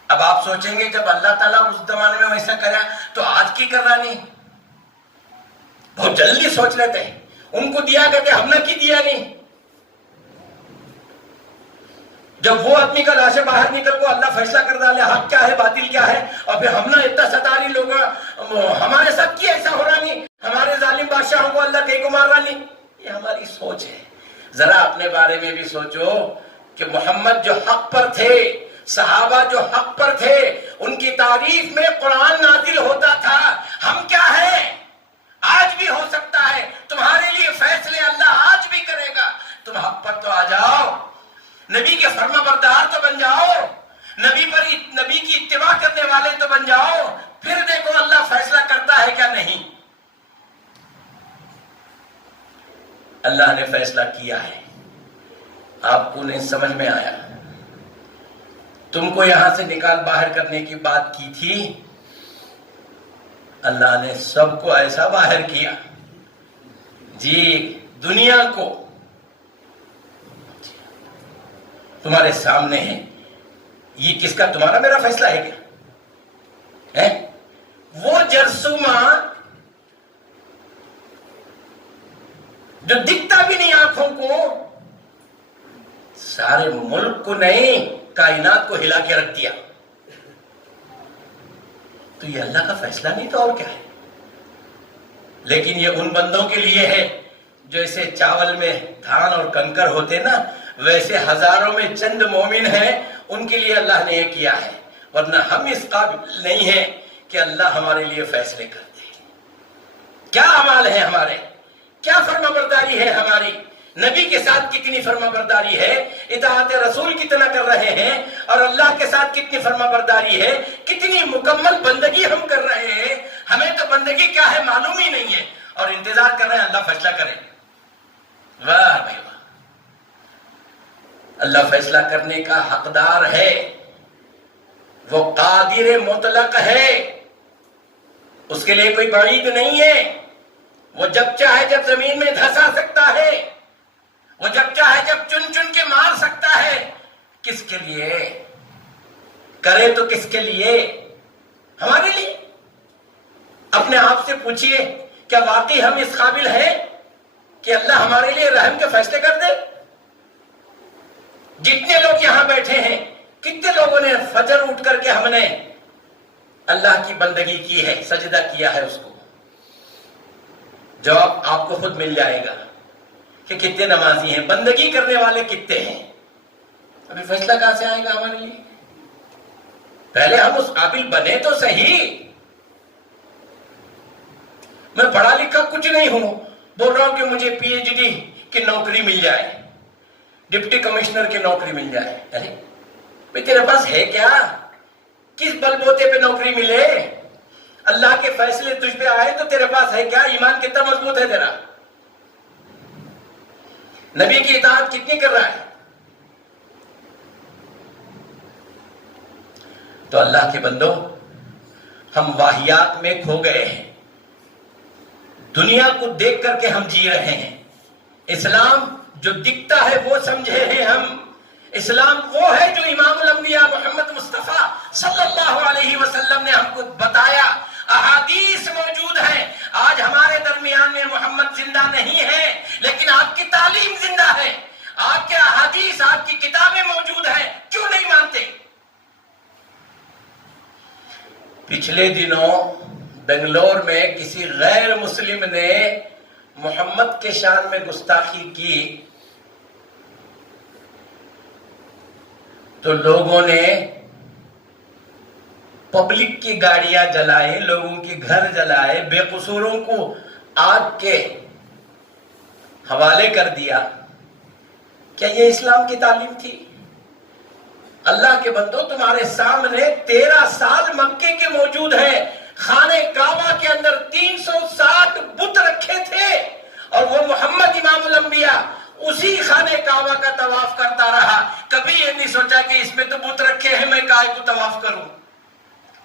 اب آپ سوچیں گے جب اللہ تعالیٰ اس زمانے میں ویسا کرا تو آج کی کر رہا نہیں؟ بہت جلدی سوچ لیتے ہیں، ان کو دیا کہتے ہم نے کی دیا نہیں۔ جب وہ آدمی کا لاشیں باہر نکل کو اللہ فیصلہ کر ڈالے حق کیا ہے باطل کیا ہے، اور پھر ہم نے اتنا ستاری لوگ ہمارے ساتھ کی ایسا ہو رہا نہیں، ہمارے ظالم بادشاہوں کو اللہ کہیں کو مار رہا نہیں، یہ ہماری سوچ ہے۔ ذرا اپنے بارے میں بھی سوچو کہ محمد جو حق پر تھے، صحابہ جو حق پر تھے، ان کی تعریف میں قرآن نازل ہوتا تھا، ہم کیا ہیں؟ آج بھی ہو سکتا نبی کے فرما بردار تو بن جاؤ، نبی کی اتباع کرنے والے تو بن جاؤ، پھر دیکھو اللہ فیصلہ کرتا ہے کیا نہیں۔ اللہ نے فیصلہ کیا ہے، آپ کو نہیں سمجھ میں آیا، تم کو یہاں سے نکال باہر کرنے کی بات کی تھی، اللہ نے سب کو ایسا باہر کیا جی، دنیا کو تمہارے سامنے ہے، یہ کس کا؟ تمہارا میرا فیصلہ ہے کیا؟ وہ جرثومہ جو دکھتا بھی نہیں آنکھوں کو، سارے ملک کو نہیں کائنات کو ہلا کے رکھ دیا، تو یہ اللہ کا فیصلہ نہیں تو اور کیا ہے؟ لیکن یہ ان بندوں کے لیے ہے جو ایسے چاول میں دھان اور کنکر ہوتے نا، ویسے ہزاروں میں چند مومن ہیں، ان کے لیے اللہ نے یہ کیا ہے، ورنہ ہم اس قابل نہیں ہیں کہ اللہ ہمارے لیے فیصلے کرتے ہیں۔ کیا اعمال ہیں ہمارے، کیا فرما برداری ہے ہماری، نبی کے ساتھ کتنی فرما برداری ہے، اطاعت رسول کتنا کر رہے ہیں، اور اللہ کے ساتھ کتنی فرما برداری ہے، کتنی مکمل بندگی ہم کر رہے ہیں، ہمیں تو بندگی کیا ہے معلوم ہی نہیں ہے، اور انتظار کر رہے ہیں اللہ فیصلہ کرے۔ واہ بھائی واہ، اللہ فیصلہ کرنے کا حقدار ہے، وہ قادر مطلق ہے، اس کے لیے کوئی بعید نہیں ہے، وہ جب چاہے جب زمین میں دھسا سکتا ہے، وہ جب چاہے جب چن چن کے مار سکتا ہے، کس کے لیے کرے تو کس کے لیے؟ ہمارے لیے۔ اپنے آپ سے پوچھئے کیا واقعی ہم اس قابل ہیں کہ اللہ ہمارے لیے رحم کے فیصلے کر دے؟ جتنے لوگ یہاں بیٹھے ہیں، کتنے لوگوں نے فجر اٹھ کر کے ہم نے اللہ کی بندگی کی ہے، سجدہ کیا ہے اس کو؟ جواب آپ کو خود مل جائے گا کہ کتنے نمازی ہیں، بندگی کرنے والے کتنے ہیں۔ ابھی فیصلہ کہاں سے آئے گا ہمارے لیے؟ پہلے ہم اس قابل بنے تو صحیح۔ میں پڑھا لکھا کچھ نہیں ہوں، بول رہا ہوں کہ مجھے پی ایچ ڈی کی نوکری مل جائے، ڈپٹی کمشنر کی نوکری مل جائے۔ ارے بھئی تیرے پاس ہے کیا؟ کس بل بوتے پہ نوکری ملے؟ اللہ کے فیصلے تجھ پہ آئے تو تیرے پاس ہے کیا؟ ایمان کتنا مضبوط ہے تیرا؟ نبی کی اطاعت کتنی کر رہا ہے؟ تو اللہ کے بندوں، ہم واہیات میں کھو گئے ہیں، دنیا کو دیکھ کر کے ہم جی رہے ہیں، اسلام جو دکھتا ہے وہ سمجھے ہیں ہم، اسلام وہ ہے جو امام الانبیاء محمد مصطفیٰ صلی اللہ علیہ وسلم نے ہم کو بتایا، احادیث موجود ہیں۔ آج ہمارے درمیان میں محمد زندہ نہیں ہے، لیکن آپ کی تعلیم زندہ ہے، آپ کے احادیث، آپ کی کتابیں موجود ہیں، کیوں نہیں مانتے؟ پچھلے دنوں بنگلور میں کسی غیر مسلم نے محمد کے شان میں گستاخی کی تو لوگوں نے پبلک کی گاڑیاں جلائے، لوگوں کے گھر جلائے، بے قصوروں کو آگ کے حوالے کر دیا۔ کیا یہ اسلام کی تعلیم تھی؟ اللہ کے بندو، تمہارے سامنے 13 سال مکے کے موجود ہیں، خانہ کعبہ کے اندر 360 بت رکھے تھے، اور وہ محمد امام الانبیاء اسی خانہ کعبہ کا طواف کرتا رہا، کبھی یہ نہیں سوچا کہ اس میں تو بت رکھے ہیں، میں کائے کو طواف کروں۔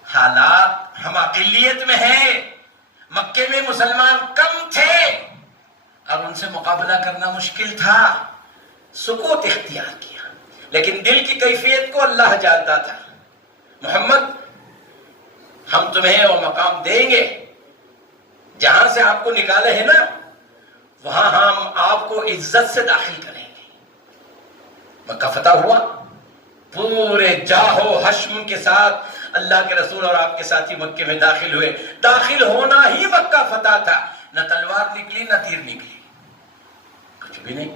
حالات ہم اقلیت میں ہیں، مکے میں مسلمان کم تھے، اب ان سے مقابلہ کرنا مشکل تھا، سکوت اختیار کیا، لیکن دل کی کیفیت کو اللہ جانتا تھا۔ محمد، ہم تمہیں وہ مقام دیں گے، جہاں سے آپ کو نکالے ہیں نا، وہاں ہم آپ کو عزت سے داخل کریں گے۔ مکہ فتح ہوا، پورے جاہو حشم کے ساتھ اللہ کے رسول اور آپ کے ساتھی مکے میں داخل ہوئے۔ داخل ہونا ہی مکہ فتح تھا، نہ تلوار نکلی نہ تیر نکلی، کچھ بھی نہیں۔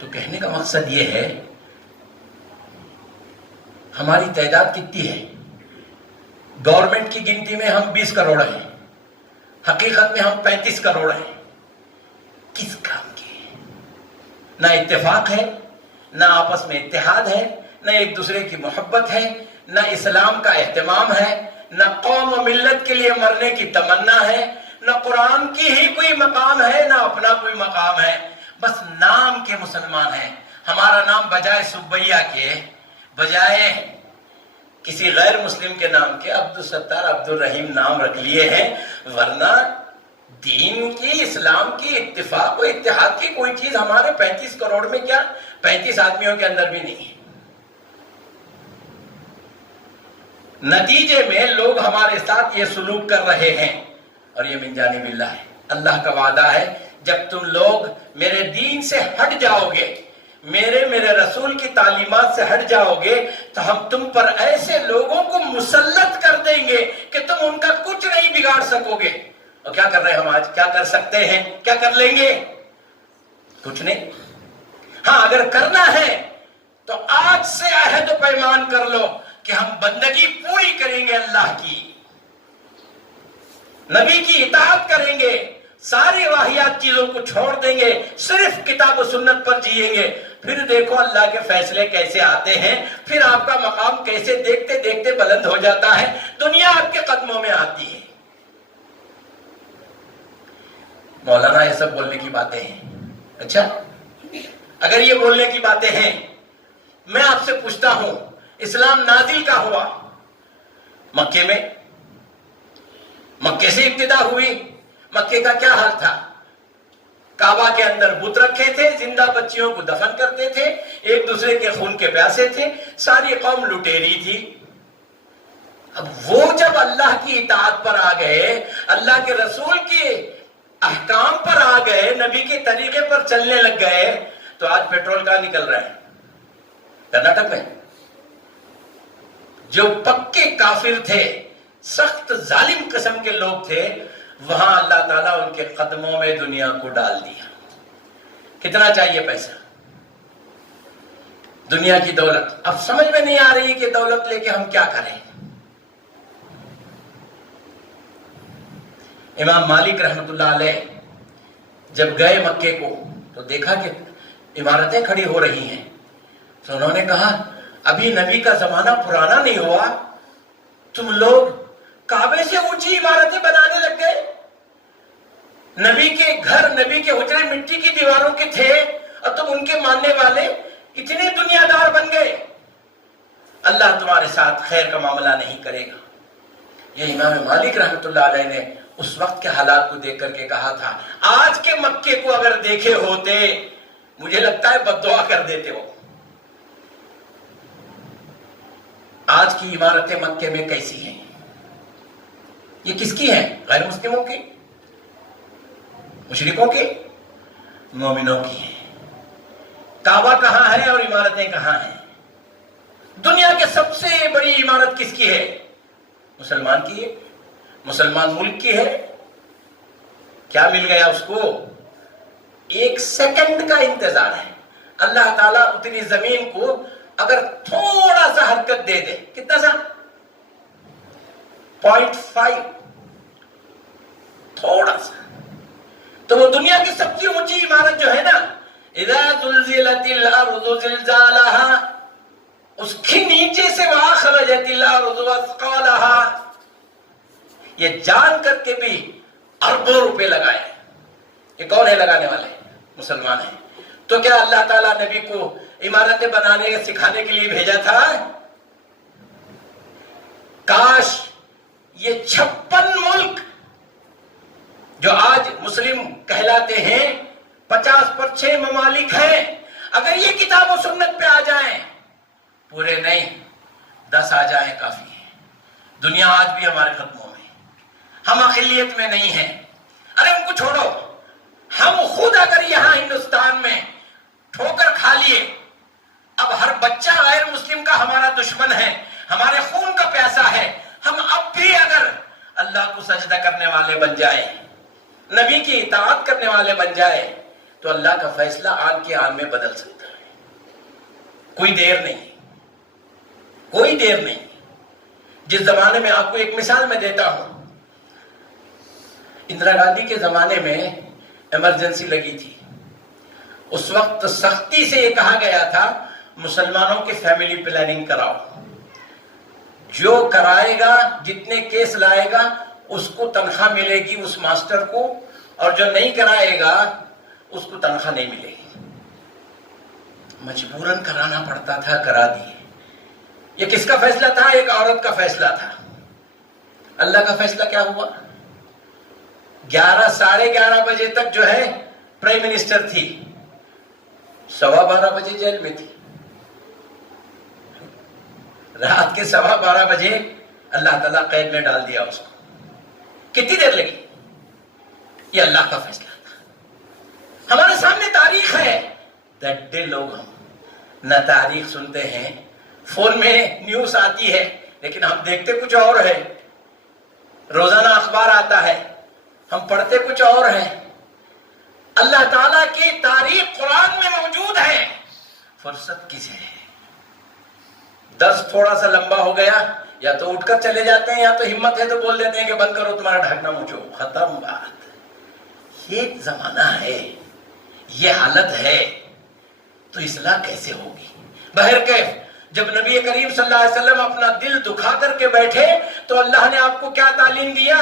تو کہنے کا مقصد یہ ہے، ہماری تعداد کتنی ہے؟ گورنمنٹ کی گنتی میں ہم 20 کروڑ ہیں، حقیقت میں ہم 35 کروڑ ہیں۔ کس کام کے؟ نہ اتفاق ہے، نہ آپس میں اتحاد ہے، نہ ایک دوسرے کی محبت ہے، نہ اسلام کا اہتمام ہے، نہ قوم و ملت کے لیے مرنے کی تمنا ہے، نہ قرآن کی ہی کوئی مقام ہے، نہ اپنا کوئی مقام ہے، بس نام کے مسلمان ہیں۔ ہمارا نام بجائے سبیہ کے، بجائے کسی غیر مسلم کے نام کے عبدالستار عبدالرحیم نام رکھ لیے ہیں، ورنہ دین کی، اسلام کی، اتفاق و اتحاد کی کوئی چیز ہمارے 35 کروڑ میں کیا 35 آدمیوں کے اندر بھی نہیں ہے۔ نتیجے میں لوگ ہمارے ساتھ یہ سلوک کر رہے ہیں، اور یہ من جانب اللہ ہے، اللہ کا وعدہ ہے، جب تم لوگ میرے دین سے ہٹ جاؤ گے، میرے رسول کی تعلیمات سے ہٹ جاؤ گے، تو ہم تم پر ایسے لوگوں کو مسلط کر دیں گے کہ تم ان کا کچھ نہیں بگاڑ سکو گے۔ اور کیا کر رہے ہیں ہم آج؟ کیا کر سکتے ہیں؟ کیا کر لیں گے؟ کچھ نہیں۔ ہاں اگر کرنا ہے تو آج سے عہد و پیمان کر لو کہ ہم بندگی پوری کریں گے اللہ کی، نبی کی اطاعت کریں گے، ساری واہیات چیزوں کو چھوڑ دیں گے، صرف کتاب و سنت پر جیئیں گے۔ پھر دیکھو اللہ کے فیصلے کیسے آتے ہیں، پھر آپ کا مقام کیسے دیکھتے دیکھتے بلند ہو جاتا ہے، دنیا آپ کے قدموں میں آتی ہے۔ مولانا یہ سب بولنے کی باتیں ہیں، اچھا اگر یہ بولنے کی باتیں ہیں، میں آپ سے پوچھتا ہوں، اسلام نازل کا ہوا مکے میں، مکے سے ابتدا ہوئی۔ مکے کا کیا حال تھا؟ کعبہ کے اندر بت رکھے تھے، زندہ بچیوں کو دفن کرتے تھے، ایک دوسرے کے خون کے پیاسے تھے، ساری قوم لٹیری تھی۔ اب وہ جب اللہ کی اطاعت پر آ گئے، اللہ کے رسول کے احکام پر آ گئے، نبی کے طریقے پر چلنے لگ گئے، تو آج پیٹرول کہاں نکل رہا ہے؟ کرناٹک میں۔ جو پکے کافر تھے، سخت ظالم قسم کے لوگ تھے، وہاں اللہ تعالیٰ ان کے قدموں میں دنیا کو ڈال دیا۔ کتنا چاہیے پیسہ؟ دنیا کی دولت۔ اب سمجھ میں نہیں آ رہی کہ دولت لے کے ہم کیا کریں۔ امام مالک رحمت اللہ علیہ جب گئے مکے کو تو دیکھا کہ عمارتیں کھڑی ہو رہی ہیں، تو انہوں نے کہا ابھی نبی کا زمانہ پرانا نہیں ہوا، تم لوگ کعبے سے اونچی عمارتیں بنانے لگ گئے۔ نبی کے گھر، نبی کے حجرے مٹی کی دیواروں کے تھے، اور تم ان کے ماننے والے اتنے دنیا دار بن گئے۔ اللہ تمہارے ساتھ خیر کا معاملہ نہیں کرے گا۔ یہ امام مالک رحمت اللہ علیہ نے اس وقت کے حالات کو دیکھ کر کے کہا تھا، آج کے مکے کو اگر دیکھے ہوتے مجھے لگتا ہے بد دعا کر دیتے ہو۔ آج کی عمارتیں مکے میں کیسی ہیں؟ یہ کس کی ہیں؟ غیر مسلموں کی، مشرکوں کی، مومنوں کی ہیں۔ کعبہ کہاں ہے اور عمارتیں کہاں ہیں؟ دنیا کے سب سے بڑی عمارت کس کی ہے؟ مسلمان کی ہے، مسلمان ملک کی ہے۔ کیا مل گیا اس کو؟ ایک سیکنڈ کا انتظار ہے۔ اللہ تعالیٰ اتنی زمین کو اگر تھوڑا سا حرکت دے دے، کتنا سا؟ 0.5، تھوڑا سا، تو وہ دنیا کی سب سے اونچی عمارت جو ہے نا، اذا زلزلت الارض زلزالها، اس کے نیچے سے واخرجت الارض اثقالها، یہ جان کر کے بھی اربوں روپے لگائے۔ یہ کون ہے لگانے والے؟ مسلمان ہیں۔ تو کیا اللہ تعالیٰ نبی کو عمارتیں بنانے سکھانے کے لیے بھیجا تھا؟ کاش یہ 56 ملک جو آج مسلم کہلاتے ہیں، 50 پر 6 ممالک ہیں، اگر یہ کتاب و سنت پہ آ جائیں، پورے نہیں 10 آ جائیں کافی ہے۔ دنیا آج بھی ہمارے قدموں میں، ہم اقلیت میں نہیں ہیں۔ ارے ان کو چھوڑو، ہم خود اگر یہاں ہندوستان میں ٹھوکر کھا لیے، اب ہر بچہ غیر مسلم کا ہمارا دشمن ہے، ہمارے خون کا پیاسا ہے، ہم اب بھی اگر اللہ کو سجدہ کرنے والے بن جائیں، نبی کی اطاعت کرنے والے بن جائے، تو اللہ کا فیصلہ آن کے آن میں بدل سکتا ہے۔ کوئی دیر نہیں، کوئی دیر نہیں۔ جس زمانے میں آپ کو ایک مثال میں دیتا ہوں، اندرا گاندھی کے زمانے میں ایمرجنسی لگی تھی، اس وقت سختی سے یہ کہا گیا تھا مسلمانوں کی فیملی پلاننگ کراؤ، جو کرائے گا جتنے کیس لائے گا اس کو تنخواہ ملے گی اس ماسٹر کو، اور جو نہیں کرائے گا اس کو تنخواہ نہیں ملے گی۔ مجبوراً کرانا پڑتا تھا، کرا دیے۔ یہ کس کا فیصلہ تھا؟ ایک عورت کا فیصلہ تھا۔ اللہ کا فیصلہ کیا ہوا؟ 11 ساڑھے 11 بجے تک جو ہے پرائم منسٹر تھی، 12:15 بجے جیل میں تھی۔ رات کے 12:15 بجے اللہ تعالیٰ قید میں ڈال دیا اس کو۔ کتنی دیر لگی؟ یہ اللہ کا فیصلہ تھا۔ ہمارے سامنے تاریخ ہے، دڈے لوگ ہم نہ تاریخ سنتے ہیں، فون میں نیوز آتی ہے لیکن ہم دیکھتے کچھ اور ہے، روزانہ اخبار آتا ہے ہم پڑھتے کچھ اور ہیں۔ اللہ تعالیٰ کی تاریخ قرآن میں موجود ہے، فرصت کس ہے؟ درس تھوڑا سا لمبا ہو گیا یا تو اٹھ کر چلے جاتے ہیں، یا تو ہمت ہے تو بول دیتے ہیں کہ بند کرو تمہارا ڈھکنا مچھو، ختم بات۔ یہ زمانہ ہے، یہ حالت ہے، تو اصلاح کیسے ہوگی؟ بہرکیف جب نبی کریم صلی اللہ علیہ وسلم اپنا دل دکھا کر کے بیٹھے تو اللہ نے آپ کو کیا تعلیم دیا؟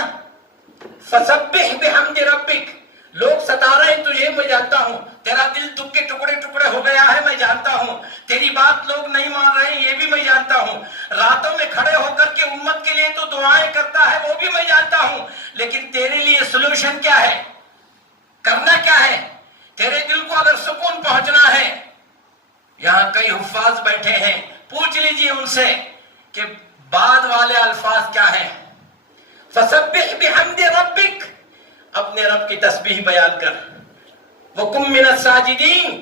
فسبح بحمد ربک۔ لوگ ستا رہے ہیں تجھے، میں جانتا ہوں، تیرا دل دکھ کے ٹکڑے ٹکڑے ہو گیا ہے، میں جانتا ہوں، تیری بات لوگ نہیں مان رہے ہیں، یہ بھی میں جانتا ہوں، راتوں میں کھڑے ہو کر کے امت کے لیے تو دعائیں کرتا ہے، وہ بھی میں جانتا ہوں، لیکن تیرے لیے سلوشن کیا ہے؟ کرنا کیا ہے؟ تیرے دل کو اگر سکون پہنچنا ہے، یہاں کئی حفاظ بیٹھے ہیں، پوچھ لیجئے ان سے کہ بعد والے الفاظ کیا ہیں۔ فسبح بحمد ربک، اپنے رب کی تسبیح بیان کر، وَقُم مِّنَ السَّاجِدِينَ،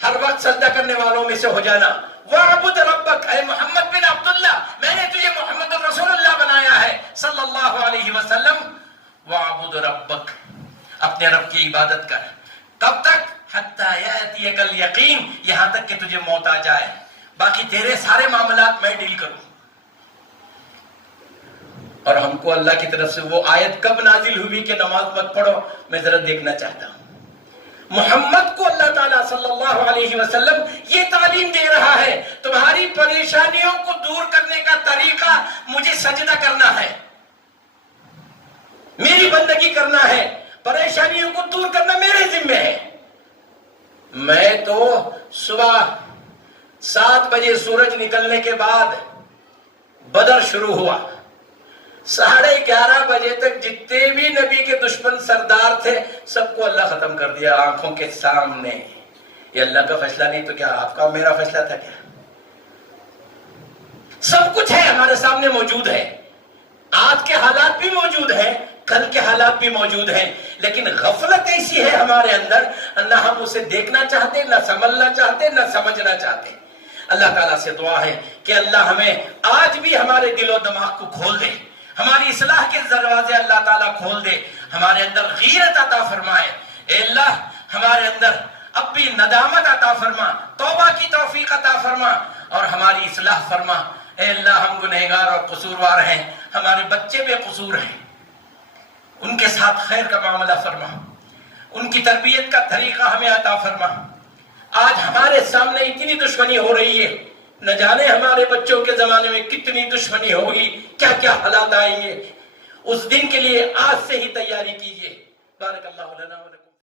ہر وقت سجدہ کرنے والوں میں سے ہو جانا، وَاعْبُدْ رَبَّكَ، اے محمد بن عبداللہ، میں نے تجھے محمد الرسول اللہ بنایا ہے صلی اللہ علیہ وسلم، وَاعْبُدْ رَبَّكَ، اپنے رب کی عبادت کر۔ کب تک؟ حَتَّى يَأْتِيَكَ الْيَقِينُ، یہاں تک کہ تجھے موت آ جائے، باقی تیرے سارے معاملات میں ڈیل کروں۔ اور ہم کو اللہ کی طرف سے وہ آیت کب نازل ہوئی کہ نماز مت پڑھو؟ میں ذرا دیکھنا چاہتا ہوں۔ محمد کو اللہ تعالیٰ صلی اللہ علیہ وسلم یہ تعلیم دے رہا ہے، تمہاری پریشانیوں کو دور کرنے کا طریقہ مجھے سجدہ کرنا ہے، میری بندگی کرنا ہے، پریشانیوں کو دور کرنا میرے ذمہ ہے۔ میں تو صبح 7 بجے سورج نکلنے کے بعد بدر شروع ہوا، 11:30 بجے تک جتنے بھی نبی کے دشمن سردار تھے سب کو اللہ ختم کر دیا آنکھوں کے سامنے۔ یہ اللہ کا فیصلہ نہیں تو کیا آپ کا میرا فیصلہ تھا کیا؟ سب کچھ ہے ہمارے سامنے موجود ہے، آج کے حالات بھی موجود ہیں، کل کے حالات بھی موجود ہیں، لیکن غفلت ایسی ہے ہمارے اندر، نہ ہم اسے دیکھنا چاہتے، نہ سمجھنا چاہتے، نہ سمجھنا چاہتے۔ اللہ تعالیٰ سے دعا ہے کہ اللہ ہمیں آج بھی ہمارے دل و دماغ کو کھول دے، ہماری اصلاح کے دروازے اللہ تعالیٰ کھول دے، ہمارے اندر غیرت عطا فرمائے۔ اے اللہ ہمارے اندر اب بھی ندامت عطا فرما، توبہ کی توفیق عطا فرما اور ہماری اصلاح فرما۔ اے اللہ ہم گنہگار اور قصوروار ہیں، ہمارے بچے بے قصور ہیں، ان کے ساتھ خیر کا معاملہ فرما، ان کی تربیت کا طریقہ ہمیں عطا فرما۔ آج ہمارے سامنے اتنی دشمنی ہو رہی ہے، نہ جانے ہمارے بچوں کے زمانے میں کتنی دشمنی ہوگی، کیا کیا حالات آئیں گے، اس دن کے لیے آج سے ہی تیاری کیجیے۔ بارک اللہ لنا و لکم۔